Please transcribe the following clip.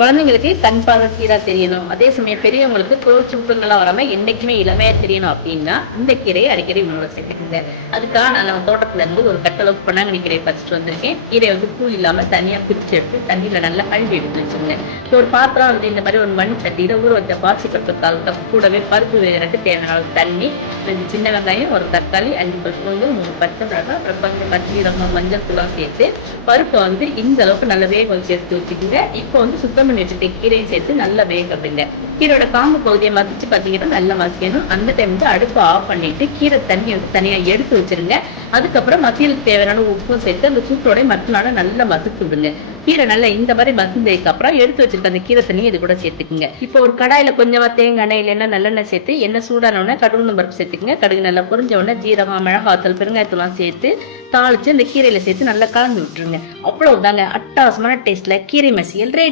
குழந்தைங்களுக்கு கண் பார்வை கீரா தெரியணும், அதே சமயம் பெரியவங்களுக்கு தோல் சுருக்கங்கள்லாம் வராம என்னைக்குமே இளமையா தெரியணும் அப்படின்னா இந்த கீரையை அடிக்கடி உணவு சேர்த்துக்குங்க. அதுக்காக நான் நம்ம தோட்டத்துல இருந்து ஒரு கட்டளவுக்கு பொன்னாங்கண்ணி கீரையை பறிச்சுட்டு வந்திருக்கேன். கீரையை பூ இல்லாம தனியா பிரிச்சு எடுத்து தண்ணியில நல்லா கழுவி எடுத்து வச்சுங்க. ஒரு பாத்திரம் வந்து இந்த மாதிரி ஒரு மண் சட்டியில ஊற வச்ச பாசி பருப்பு 1/4 கப், கூடவே பருப்பு வேகிறதுக்கு தேவையான அளவு தண்ணி, 2 சின்ன வெங்காயம், ஒரு தக்காளி, 5 பல் பூண்டு, 3 பச்சை மிளகாய், அப்புறம் கொஞ்சம் பச்சீரகம், மஞ்சள் தூளாம் சேர்த்து பருப்பை வந்து இந்த அளவுக்கு நல்லா வேக வச்சு எடுத்து வச்சுக்கோங்க. இப்போ வந்து சுத்தம் பண்ணி வச்சுட்டு கீரையும் சேர்த்து நல்லா வேக விடுங்க. கீரையோட காம்பு பகுதியை மதிச்சு பார்த்தீங்கன்னா நல்லா மசிக்கணும். அந்த டைம் வந்து அடுப்பை ஆஃப் பண்ணிட்டு கீரை தண்ணி வந்து தனியா எடுத்து வச்சிருங்க. அதுக்கப்புறம் மசியலுக்கு தேவையான உப்பும் சேர்த்து அந்த சூட்டோட மறுநாள் நல்லா மசிச்சு விடுங்க. கீரை நல்லா இந்த மாதிரி மசிந்ததுக்கு அப்புறம் எடுத்து வச்சிருக்க அந்த கீரை தண்ணி இது கூட சேர்த்துக்குங்க. இப்போ ஒரு கடாயில கொஞ்சமா தேங்காய் எண்ணெய் இல்லைன்னா நல்லெண்ணெய் சேர்த்து எண்ணெய் சூடான உடனே கடுகு பருப்பு சேர்த்துக்குங்க. கடுகு நல்லா பொரிஞ்ச உடனே ஜீரகம், மிளகாத்தூள், பெருங்காயத்தூள்லாம் சேர்த்து தாளிச்சு அந்த கீரையில சேர்த்து நல்லா கலந்து விட்டுருங்க. அவ்வளவுதாங்க, அட்டகாசமான டேஸ்ட்ல கீரை மசியல் ரெடி.